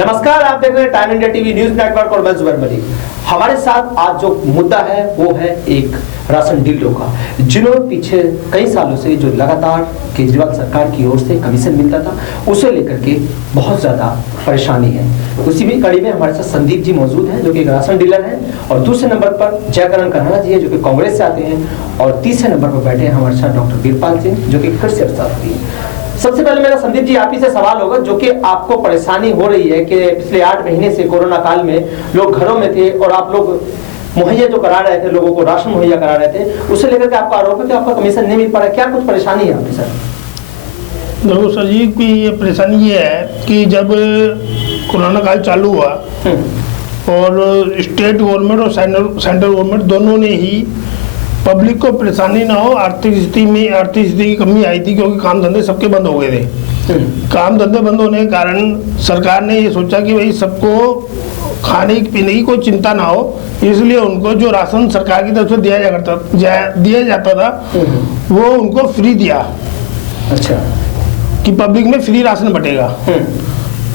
नमस्कार, आप देख रहे हैं time India TV news network और मैं जुबैर मलिक। हमारे साथ आज जो मुद्दा है वो है एक राशन डीलरों का, जिन्होंने पीछे कई सालों से जो लगातार केजरीवाल सरकार की ओर से कमीशन मिलता था उसे लेकर के बहुत ज्यादा परेशानी है। उसी भी कड़ी में हमारे साथ संदीप जी मौजूद हैं जो कि एक राशन डीलर हैं, और दूसरे नंबर पर जयकरण कन्हाना जी है जो कि कांग्रेस से आते हैं, और तीसरे नंबर पर बैठे हैं हमारे साथ डॉक्टर वीरपाल सिंह जो कि फिर से अवसर है। सबसे पहले मेरा संदीप जी आप ही से सवाल होगा, जो कि आपको परेशानी हो रही है कि पिछले 8 महीने से कोरोना काल में लोग घरों में थे और आप लोग मुहैया जो करा रहे थे, लोगों को राशन मुहैया करा रहे थे, उसे लेकर के आपका आरोप है कि आपका कमीशन नहीं मिल पा रहा है। क्या कुछ परेशानी है आपकी सर? देखो सर जी की ये परेशानी ये है कि जब कोरोना काल चालू हुआ और स्टेट गवर्नमेंट और सेंट्रल गवर्नमेंट दोनों ने ही पब्लिक को परेशानी ना हो, आर्थिक स्थिति की कमी आई थी क्योंकि काम धंधे सबके बंद हो गए थे। काम धंधे बंद होने के कारण सरकार ने ये सोचा कि भाई सबको खाने पीने की कोई चिंता ना हो, इसलिए उनको जो राशन सरकार की तरफ से दिया जाता था वो उनको फ्री दिया। अच्छा, कि पब्लिक में फ्री राशन बटेगा।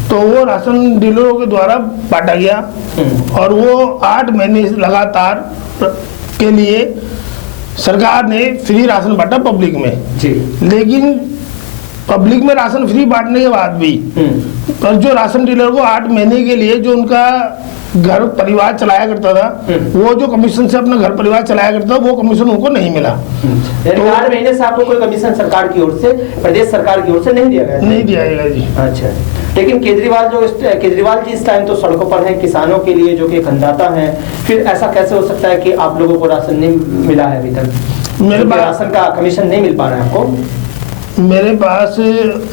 तो वो राशन डीलरों के द्वारा बांटा गया और वो 8 महीने लगातार के लिए सरकार ने फ्री राशन बांटा पब्लिक में जी। लेकिन पब्लिक में राशन फ्री बांटने के बाद भी पर जो राशन डीलर को 8 महीने के लिए जो उनका घर परिवार चलाया करता था, वो जो कमीशन से अपना घर परिवार चलाया करता था, वो कमीशन उनको नहीं मिला। तो 8 महीने से आपको कोई कमीशन सरकार की ओर से, प्रदेश सरकार की ओर से नहीं दिया गया? नहीं दिया गया जी। अच्छा, लेकिन केजरीवाल जी इस टाइम तो सड़कों पर हैं, किसानों के लिए जो कि एक अन्नदाता हैं, फिर ऐसा कैसे हो सकता है कि आप लोगों को राशन नहीं मिला है अभी तक? मेरे पास राशन का कमीशन नहीं मिल पा रहा है आपको? मेरे पास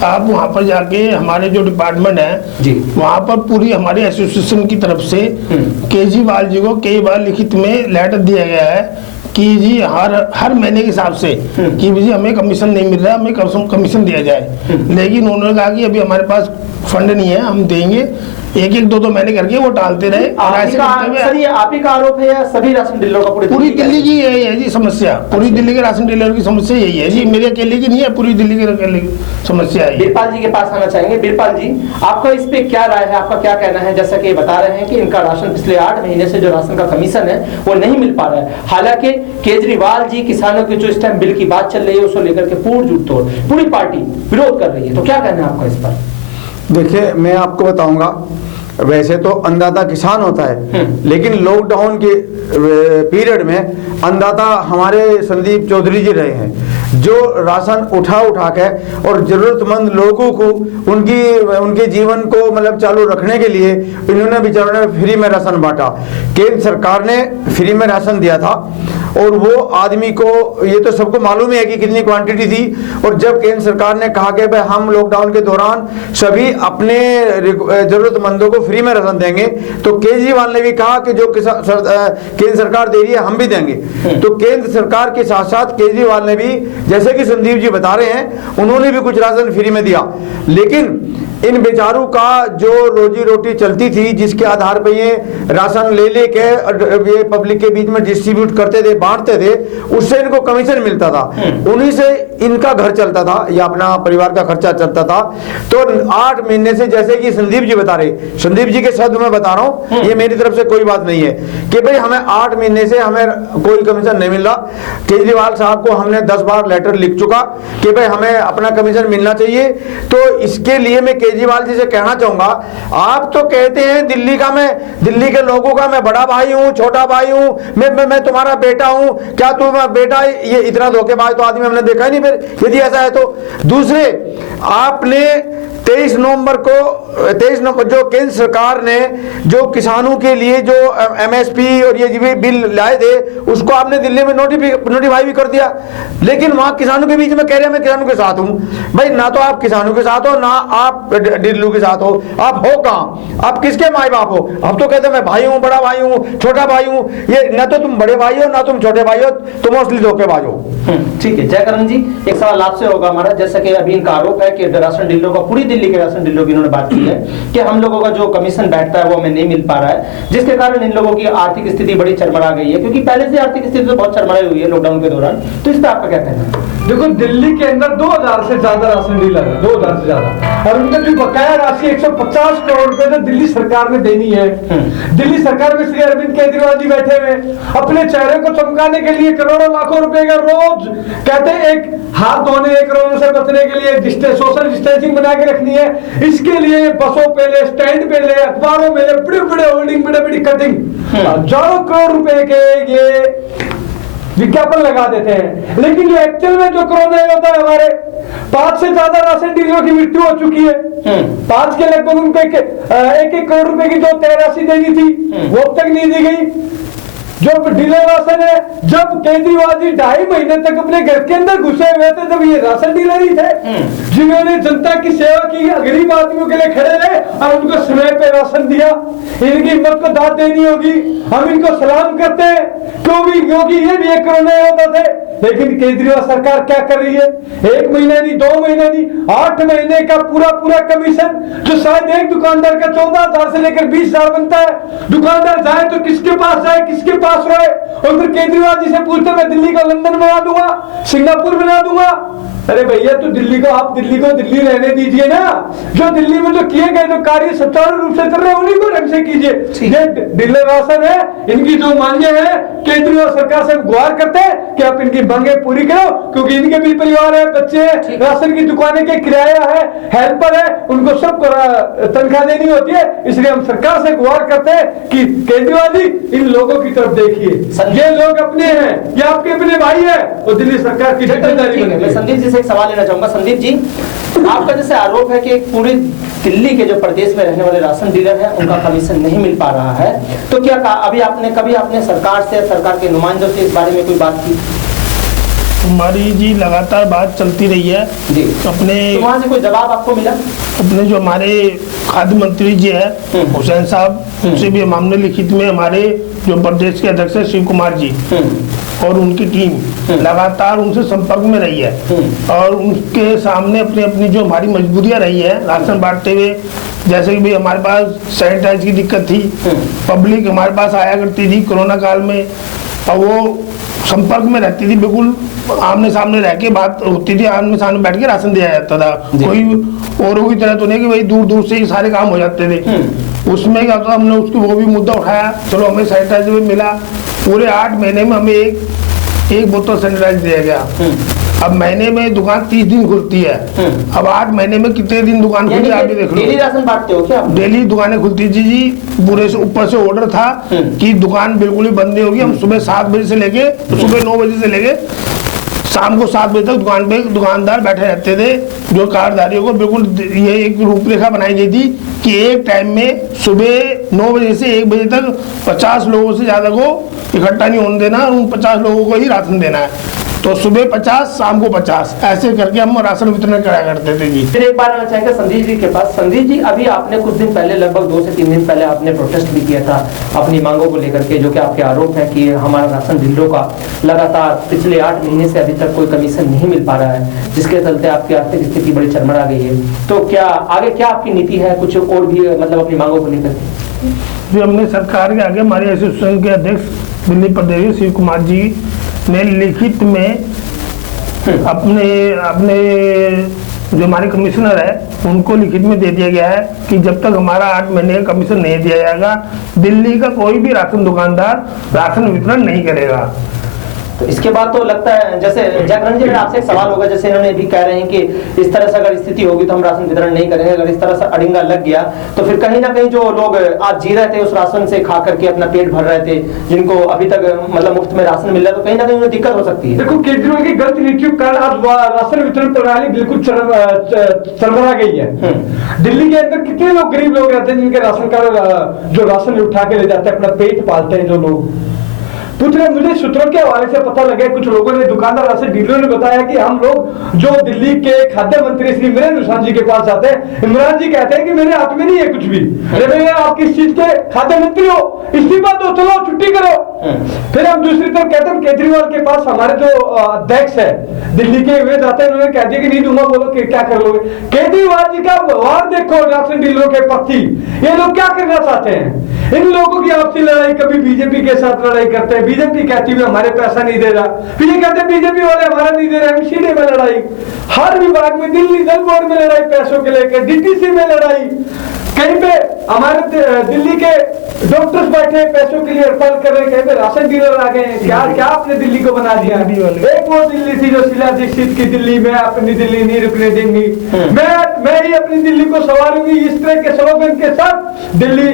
आप वहाँ पर जाके हमारे जो डिपार्टमेंट है जी, वहाँ पर पूरी हमारी एसोसिएशन की तरफ से केजरीवाल जी को कई बार लिखित में लेटर दिया गया है कि जी हर महीने के हिसाब से कि जी हमें कमीशन नहीं मिल रहा है, हमें कमीशन दिया जाए। लेकिन उन्होंने कहा कि अभी हमारे पास फंड नहीं है, हम देंगे। एक 2 महीने करके वो टालते रहे। सर ये आप ही का आरोप है या सभी राशन डीलरों का? पूरी दिल्ली की यही है जी समस्या। पूरी दिल्ली के राशन डीलर की समस्या यही है जी, मेरे अकेले की नहीं है, पूरी दिल्ली की समस्या है। वीरपाल जी के पास आना चाहेंगे। वीरपाल जी, आपका इस पे क्या राय है, आपका क्या कहना है? जैसा कि बता रहे हैं कि इनका राशन पिछले 8 महीने से जो राशन का कमीशन है वो नहीं मिल पा रहा है। हालांकि केजरीवाल जी किसानों की जो इस टाइम बिल की बात चल रही है उसको लेकर के पूरी पार्टी विरोध कर रही है, तो क्या कहना है आपका इस पर? देखिए, मैं आपको बताऊंगा, वैसे तो अन्नदाता किसान होता है, लेकिन लॉकडाउन के पीरियड में अन्नदाता हमारे संदीप चौधरी जी रहे हैं, जो राशन उठा के और जरूरतमंद लोगों को उनके जीवन को मतलब चालू रखने के लिए इन्होंने बेचारों ने फ्री में राशन बांटा। केंद्र सरकार ने फ्री में राशन दिया था और वो आदमी को, ये तो सबको मालूम है कि कितनी क्वांटिटी थी। और जब केंद्र सरकार ने कहा कि भाई हम लॉकडाउन के दौरान सभी अपने जरूरतमंदों को फ्री में राशन देंगे, तो केजरीवाल ने भी कहा कि जो केंद्र सरकार दे रही है हम भी देंगे। तो केंद्र सरकार के साथ साथ केजरीवाल ने भी, जैसे कि संदीप जी बता रहे हैं, उन्होंने भी कुछ राशन फ्री में दिया। लेकिन इन बेचारों का जो रोजी रोटी चलती थी, जिसके आधार पर ये राशन ले के ये पब्लिक के बीच में डिस्ट्रीब्यूट करते थे, बांटते थे, उससे इनको कमीशन मिलता था, उन्हीं से इनका घर चलता था या अपना परिवार का खर्चा चलता था। तो 8 महीने से, जैसे कि संदीप जी बता रहे, संदीप जी के शब्द में बता रहा हूं, ये मेरी तरफ से कोई बात नहीं है कि भाई हमें 8 महीने से हमें कोई कमीशन नहीं मिल रहा। केजरीवाल साहब को हमने 10 बार लेटर लिख चुका कि भाई हमें अपना कमीशन मिलना चाहिए। तो इसके लिए मैं केजरीवाल जी से कहना चाहूंगा, आप तो कहते हैं दिल्ली के लोगों का मैं बड़ा भाई हूं, छोटा भाई हूं, मैं तुम्हारा बेटा हूं, क्या तुम बेटा? ये इतना धोखेबाज तो आदमी हमने देखा ही नहीं। फिर यदि ऐसा है तो दूसरे, आपने 23 नवंबर जो केंद्र सरकार ने जो किसानों के लिए जो MSP और ये बिल लाए थे, उसको आपने दिल्ली में नोटिफाई भी कर दिया। लेकिन वहां किसानों के बीच में कह रहे हैं मैं किसानों के साथ हूं। भाई ना तो आप किसानों के साथ हो, ना आप डीलरों के साथ हो, आप हो कहां? आप किसके माई बाप हो? अब तो कहते हैं मैं भाई हूं, बड़ा भाई हूं, छोटा भाई हूं। ये ना तो तुम बड़े भाई हो, ना तुम छोटे भाई हो, तुम असली धोखेबाज हो। ठीक है, जयकरण जी, एक सवाल आपसे होगा हमारा। जैसा कि अभी इनका आरोप है कि राशन डीलरों का पूरी दिल्ली के राशन डीलरों की इन्होंने बात की है कि हम लोगों का जो कमीशन बैठता है वो हमें नहीं मिल पा रहा है, जिसके कारण इन लोगों की आर्थिक स्थिति बड़ी चरमरा गई है, क्योंकि पहले से आर्थिक स्थिति तो बहुत चरमराई हुई है लॉकडाउन के दौरान। तो इस पर आपका क्या कहना है? देखो, दिल्ली के अंदर 2000 से ज्यादा राशन डीलर है, 2000 से ज्यादा, और उनका जो बकाया राशि 150 करोड़ रुपए तो दिल्ली सरकार ने देनी है। दिल्ली सरकार में श्री अरविंद केजरीवाल जी बैठे हुए अपने चेहरे को चमकाने के लिए करोड़ों लाखों रुपए का रोज कहते हैं एक हाथ धोने, एक कोरोना से बचने के लिए सोशल डिस्टेंसिंग बना के रखनी है। इसके लिए बसों पे ले, स्टैंड पे ले, अखबारों में ले, बड़े बड़े होर्डिंग, बड़े बड़ी कटिंग, हजारों करोड़ रुपए के ये विज्ञापन लगा देते हैं। लेकिन ये एक्चुअल में जो कोरोना होता है, हमारे 5 से ज्यादा राशन डीलरों की मृत्यु हो चुकी है। 5 के लगभग उनको 1-1 करोड़ रुपए की जो तय राशि देनी थी वो अब तक नहीं दी गई। जो डीलर राशन है, जब केजरीवाल जी 2.5 महीने तक अपने घर के अंदर घुसे हुए थे, तब ये राशन डीलर ही थे जिन्होंने जनता की सेवा की, गरीब आदमियों के लिए खड़े रहे और उनको समय पे राशन दिया। इनकी हिम्मत को दाद देनी होगी, हम इनको सलाम करते हैं, क्योंकि ये भी एक कोरोना योद्धा थे। लेकिन केजरीवाल सरकार क्या कर रही है? 1 महीना नहीं, 2 महीने नहीं, 8 महीने का पूरा कमीशन, जो शायद एक दुकानदार का 14,000 से लेकर 20,000 बनता है। दुकानदार जाए तो किसके पास जाए, किसके पास रहे? और फिर केजरीवाल जी से पूछते मैं दिल्ली को लंदन बना दूंगा, सिंगापुर बना दूंगा। अरे भैया, तो आप दिल्ली को दिल्ली रहने दीजिए ना। जो दिल्ली में जो किए गए जो कार्य सुचारू रूप से चल रहे हैं उन्हीं को ढंग से कीजिए। ये डीलर राशन है, इनकी जो मांगे हैं केजरीवाल सरकार से गुहार करते हैं कि आप इनकी मांगे पूरी करो, क्योंकि इनके भी परिवार है, बच्चे हैं, राशन की दुकानें के किराया है, हेल्पर है, उनको सबको तनख्वाह देनी होती है। इसलिए हम सरकार से गुहार करते हैं कि केजरीवाल जी इन लोगों की तरफ देखिए, ये लोग अपने हैं, ये आपके अपने भाई है, और दिल्ली सरकार की जिम्मेदारी है। संदीप जी से एक सवाल लेना चाहूंगा। संदीप जी, आपका जैसे आरोप है कि पूरे दिल्ली के जो प्रदेश में रहने वाले राशन डीलर हैं उनका कमीशन नहीं मिल पा रहा है, तो क्या कभी आपने सरकार से, सरकार के नुमाइंदों से इस बारे में कोई बात की? हमारी जी लगातार बात चलती रही है जी। अपने, तो वहाँ से कोई जवाब आपको मिला? अपने जो हमारे खाद्य मंत्री जी है हुसैन साहब, उनसे भी हमने लिखित में, हमारे जो प्रदेश के अध्यक्ष है शिव कुमार जी और उनकी टीम लगातार उनसे संपर्क में रही है, और उनके सामने अपनी अपनी जो हमारी मजबूरियां रही है राशन बांटते हुए, जैसे कि भाई हमारे पास सैनिटाइज की दिक्कत थी, पब्लिक हमारे पास आया करती थी कोरोना काल में, और वो संपर्क में रहती थी, बिल्कुल आमने सामने रह के बात होती थी, आमने सामने बैठ के राशन दिया जाता था। कोई औरों की तरह तो नहीं कि भाई दूर दूर से ही सारे काम हो जाते थे। उसमें क्या था, हमने उसको वो भी मुद्दा उठाया, चलो हमें सैनिटाइजर भी मिला, पूरे 8 महीने में हमें एक बोतल सैनिटाइजर दिया गया। अब महीने में दुकान 30 दिन खुलती है, अब 8 महीने में कितने दिन दुकान खुलती है आप भी देख लो। डेली राशन बांटते हो क्या? डेली दुकानें खुलती थी जी, पूरे से ऊपर से ऑर्डर था कि दुकान बिल्कुल ही बंद नहीं होगी। हम सुबह 7 बजे से लेके सुबह 9 बजे से लेके शाम को 7 बजे तक दुकान पे दुकानदार बैठे रहते थे। जो कार्डधारियों को बिल्कुल ये एक रूपरेखा बनाई गई थी कि एक टाइम में सुबह 9 बजे से 1 बजे तक 50 लोगों से ज्यादा को इकट्ठा नहीं होने देना, और उन 50 लोगों को ही राशन देना है। तो सुबह 50, शाम को 50, ऐसे करके हम राशन वितरण कराया करते थे जी। फिर एक बार आना चाहेंगे संदीप जी के पास। संदीप जी, अभी आपने कुछ दिन पहले, लगभग 2 से 3 दिन पहले आपने प्रोटेस्ट भी किया था अपनी मांगों को लेकर के, जो कि आपके आरोप है कि हमारा राशन डीलरों का लगातार पिछले 8 महीने से अभी तक कोई कमीशन नहीं मिल पा रहा है, जिसके चलते आपकी आर्थिक स्थिति बड़ी चरमरा गई है। तो क्या आगे क्या आपकी नीति है, कुछ और भी मतलब अपनी मांगों को लेकर के? हमने सरकार के आगे हमारे एसोसिएशन के अध्यक्ष दिल्ली प्रदेश शिव कुमार जी ने लिखित में अपने जो हमारे कमिश्नर है उनको लिखित में दे दिया गया है कि जब तक हमारा 8 महीने का कमीशन नहीं दिया जाएगा, दिल्ली का कोई भी राशन दुकानदार राशन वितरण नहीं करेगा। तो इसके बाद तो लगता है, जैसे जयकरण जी, मेरा आपसे एक सवाल होगा, जैसे इन्होंने भी कह रहे हैं कि इस तरह से अगर स्थिति होगी तो हम राशन वितरण नहीं करेंगे, अगर इस तरह से अड़िंगा लग गया तो फिर कहीं ना कहीं जो लोग आज जी रहे थे उस राशन से खा करके अपना पेट भर रहे थे, जिनको अभी तक मतलब मुफ्त में राशन मिल रहा है, तो कहीं ना कहीं उन्हें दिक्कत हो सकती है। देखो, केजरीवाल की गलत नीतियों के कारण आज राशन वितरण प्रणाली बिल्कुल चरमरा गई है। दिल्ली के अंदर कितने लोग गरीब लोग रहते हैं जिनके राशन कार्ड जो राशन उठा के ले जाते हैं, अपना पेट पालते हैं जो लोग। पूछने मुझे सूत्रों के हवाले से पता लगा, कुछ लोगों ने, दुकानदार राशन डीलरों ने बताया कि हम लोग जो दिल्ली के खाद्य मंत्री श्री इमरान हुसैन जी के पास जाते हैं, इमरान जी कहते हैं कि मेरे हाथ में नहीं है कुछ भी। अरे भैया आप किस चीज के खाद्य मंत्री हो, इस्तीफा दो, चलो छुट्टी करो। फिर हम दूसरी तरफ कहते हैं केजरीवाल के पास, हमारे जो अध्यक्ष है दिल्ली के, वे जाते हैं, उन्होंने कह दिया कि नहीं दूंगा, बोलो कि क्या कर लोगे। केजरीवाल जी का व्यवहार देखो राशन डीलरों के प्रति, ये लोग क्या करना चाहते हैं। इन लोगों की आपसी लड़ाई, कभी बीजेपी के साथ लड़ाई करते हैं, बीजेपी कहती है हमारे पैसा नहीं दे रहा, फिर ये कहते हैं बीजेपी वाले हमारा नहीं दे रहे, एमसीडी में लड़ाई, हर विभाग में, दिल्ली जल बोर्ड में लड़ाई पैसों के लेकर, डीटीसी में लड़ाई, कहीं पे हमारे दिल्ली के डॉक्टर्स बैठे पैसों के लिए हड़ताल कर रहे हैं, कहीं पे राशन डीलर आ गए हैं। क्या क्या आपने दिल्ली को बना दिया। एक वो दिल्ली थी जो शीला दीक्षित की दिल्ली में, अपनी दिल्ली नहीं रुकने देंगी, मैं ही अपनी दिल्ली को संवारूंगी, इस तरह के स्लोगन के साथ दिल्ली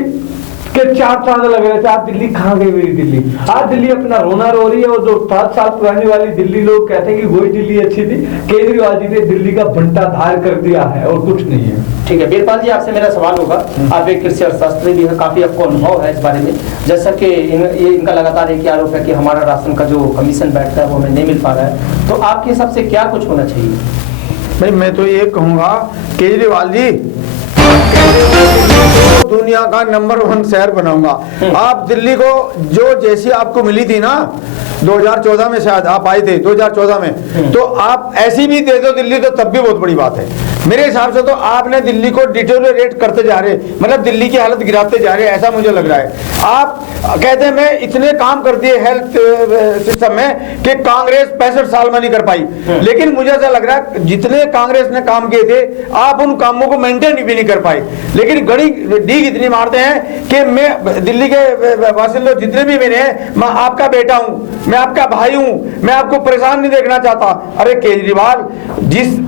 के 4 चांद लग रहे थे। आज दिल्ली कहाँ गई मेरी दिल्ली। आज दिल्ली अपना रोना रो रही है, और जो 7 साल पुरानी वाली दिल्ली लोग कहते हैं कि वही दिल्ली अच्छी थी, केजरीवाल जी ने दिल्ली का बंटाधार कर दिया है और कुछ नहीं है। ठीक है बीरपाल जी, आपसे मेरा सवाल होगा, आप एक कृषि अर्थशास्त्री भी है, काफी आपको अनुभव है इस बारे में। जैसा कि ये इनका लगातार एक आरोप है कि हमारा राशन का जो कमीशन बैठता है वो हमें नहीं मिल पा रहा है, तो आपके हिसाब से क्या कुछ होना चाहिए। भाई मैं तो ये कहूँगा केजरीवाल जी, दुनिया का नंबर 1 शहर बनाऊंगा। आप दिल्ली को जो जैसी आपको मिली थी ना 2014 में, शायद आप आए थे 2014 में, तो आप ऐसी भी दे दो दिल्ली, तो तब भी बहुत बड़ी बात है। मेरे हिसाब से तो आपने दिल्ली को डिटेरियोरेट करते जा रहे, मतलब दिल्ली की हालत गिराते जा रहे, ऐसा मुझे लग रहा है। आप कहते हैं मैं इतने काम कर दिए हेल्थ सिस्टम में कि कांग्रेस 65 साल में नहीं कर पाई, लेकिन मुझे ऐसा लग रहा है जितने कांग्रेस ने काम किए थे आप उन कामों को मेंटेन भी नहीं कर पाए, लेकिन गड़ी डीग इतनी मारते हैं कि मैं दिल्ली के वासिंदे जितने भी मेरे हैं, मैं आपका बेटा हूं, मैं आपका भाई हूं, मैं आपको परेशान नहीं देखना चाहता। अरे केजरीवाल, जिस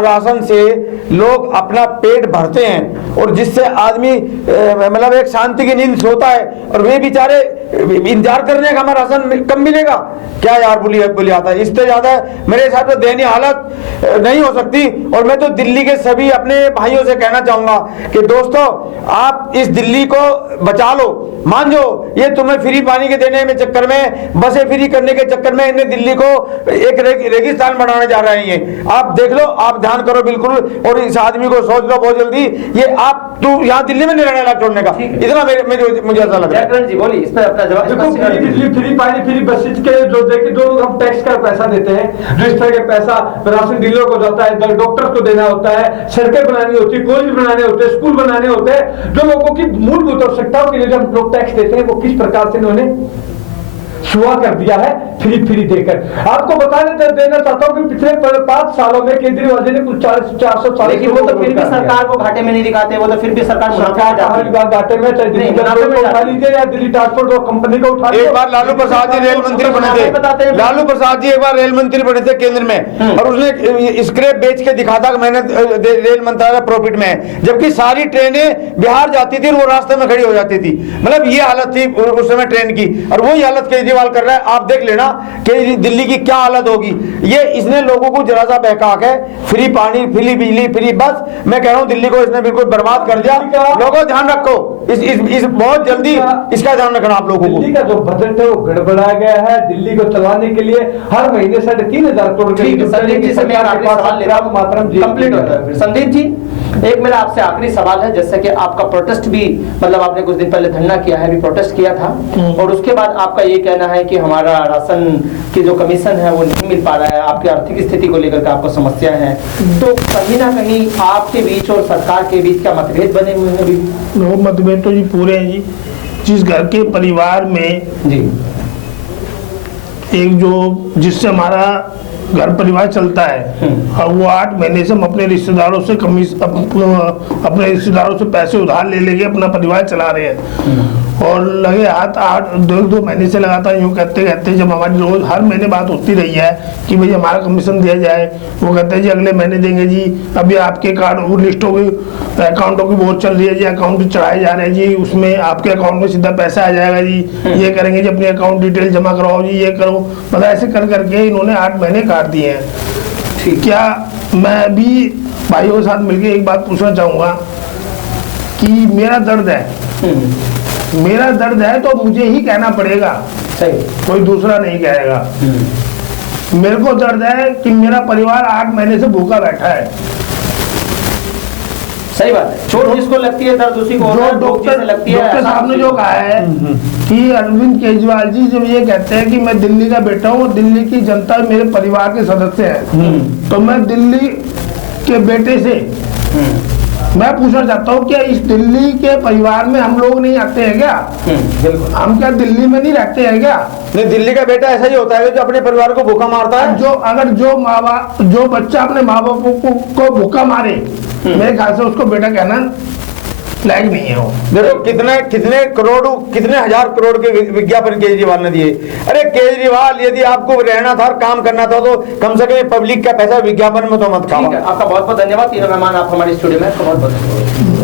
राशन से लोग अपना पेट भरते हैं और जिससे आदमी मतलब एक शांति की नींद सोता है, और वे बेचारे इंतजार करने का हमारा राशन कम मिलेगा क्या यार, बोली आता है। इससे ज्यादा मेरे हिसाब से दयनीय हालत नहीं हो सकती। और मैं तो दिल्ली के सभी अपने भाइयों से कहना चाहूंगा कि दोस्तों, आप इस दिल्ली को बचा लो, मान जाओ ये तुम्हें फ्री पानी के देने में चक्कर में, बसें फ्री करने के चक्कर में इन्हें दिल्ली को एक रेगिस्तान बनाने जा रहे हैं। आप देख लो, आप ध्यान करो बिल्कुल, और इस आदमी को सोच लो बहुत जल्दी, ये आप तू यहाँ दिल्ली में नहीं रहने लगा छोड़ने का, इतना मुझे ऐसा लग रहा है। जी बोलिए इस पर अपना जवाब। देखो फ्री बिजली, फ्री पानी, फ्री बसेज के जो देखिए, जो लोग हम टैक्स का पैसा देते हैं, जो इस तरह के पैसा राशन डीलर को जाता है, डॉक्टर्स को देना होता है, सड़कें बनानी होती है, कॉलेज बनाने होते हैं, स्कूल बनाने होते हैं, जो लोगों की मूलभूत आवश्यकताओं के लिए जो हम लोग टैक्स देते हैं, वो किस प्रकार से इन्होंने शुआ कर दिया है फ्री देकर। आपको बताने देना चाहता हूं कि पिछले 5 सालों में केजरीवाल जी ने कुछ 440, लेकिन वो तो फिर भी सरकार को घाटे में नहीं दिखाते, वो तो फिर भी सरकार घाटे में, चाहे दिल्ली उठा लीजिए या दिल्ली ट्रांसपोर्ट कंपनी को उठा लीजिए। एक बार लालू प्रसाद जी रेल मंत्री बने थे, लालू प्रसाद जी एक बार रेल मंत्री बने थे केंद्र में, और उसने स्क्रैप बेच के दिखा था कि मैंने रेल मंत्रालय प्रॉफिट में है, जबकि सारी ट्रेनें बिहार जाती थी और वो रास्ते में खड़ी हो जाती थी। मतलब ये हालत थी उस समय ट्रेन की, और वही हालत केजरीवाल कर रहा है। आप देख लेना कि दिल्ली की क्या हालत होगी। ये इसने लोगों को जरा सा बहका के फ्री पानी, फ्री बिजली, फ्री बस, मैं कह रहा हूं दिल्ली को इसने बिल्कुल बर्बाद कर दिया। लोगों ध्यान रखो, इस बहुत जल्दी इसका ध्यान रखना आप लोगों को। दिल्ली का जो बजट है वो गड़बड़ा गया है। दिल्ली को चलाने के लिए हर महीने 3,500 करोड़ संदीप जी से मैं आखिरी सवाल ले रहा हूं, कंप्लीट होता है। संदीप जी, एक मेरा आपसे आखिरी सवाल है, जैसे कि आपका प्रोटेस्ट भी, मतलब आपने कुछ दिन पहले धरना किया है, भी प्रोटेस्ट किया था, और उसके बाद आपका ये कहना है कि हमारा राशन की जो कमीशन है वो नहीं मिल पा रहा है, आपकी आर्थिक स्थिति को लेकर के आपको समस्या है, तो कहीं ना कहीं आपके बीच और सरकार के बीच क्या मतभेद बने हुए हैं अभी? वो मतभेद तो जी पूरे हैं जी। जिस घर के परिवार में जी एक जो जिससे हमारा घर परिवार चलता है, और वो 8 महीने से हम अपने रिश्तेदारों से अपने रिश्तेदारों से पैसे उधार ले लेके अपना परिवार चला रहे हैं, और लगे हाथ 2 महीने से लगातार यूँ कहते कहते, जब हमारी रोज हर महीने बात होती रही है कि भाई हमारा कमीशन दिया जाए, वो कहते हैं जी अगले महीने देंगे जी, अभी आपके कार्ड वो लिस्टों की अकाउंटों की बहुत चल रही है जी, अकाउंट चढ़ाए जा रहे हैं जी, उसमें आपके अकाउंट में सीधा पैसा आ जाएगा जी, ये करेंगे जी, अपनी अकाउंट डिटेल जमा करवाओ जी, ये करो, मतलब ऐसे कर करके इन्होंने 8 महीने काट दिए हैं। क्या मैं भी भाइयों के साथ मिलकर एक बात पूछना चाहूँगा कि मेरा दर्द है तो मुझे ही कहना पड़ेगा सही। कोई दूसरा नहीं कहेगा। मेरे को दर्द है कि मेरा परिवार 8 महीने से भूखा बैठा है। सही बात है, चोट जिसको लगती है दर्द उसी को होता है, डॉक्टर लगती है। डॉक्टर साहब ने जो कहा है कि अरविंद केजरीवाल जी जब ये कहते हैं कि मैं दिल्ली का बेटा हूँ, दिल्ली की जनता मेरे परिवार के सदस्य है, तो मैं दिल्ली के बेटे से मैं पूछना चाहता हूँ क्या इस दिल्ली के परिवार में हम लोग नहीं आते हैं क्या? बिल्कुल। हम क्या दिल्ली में नहीं रहते हैं क्या? नहीं, दिल्ली का बेटा ऐसा ही होता है जो अपने परिवार को भूखा मारता है। जो बच्चा अपने माँ बाप को भूखा मारे, मेरे ख्याल से उसको बेटा कहना लायक नहीं है वो। देखो कितने हजार करोड़ के विज्ञापन केजरीवाल ने दिए। अरे केजरीवाल, यदि आपको रहना था, काम करना था, तो कम से कम पब्लिक का पैसा विज्ञापन में तो मत खाओ। ठीक है, आपका बहुत बहुत धन्यवाद। तीनों मेहमान आप हमारे स्टूडियो में, आपका बहुत बहुत धन्यवाद।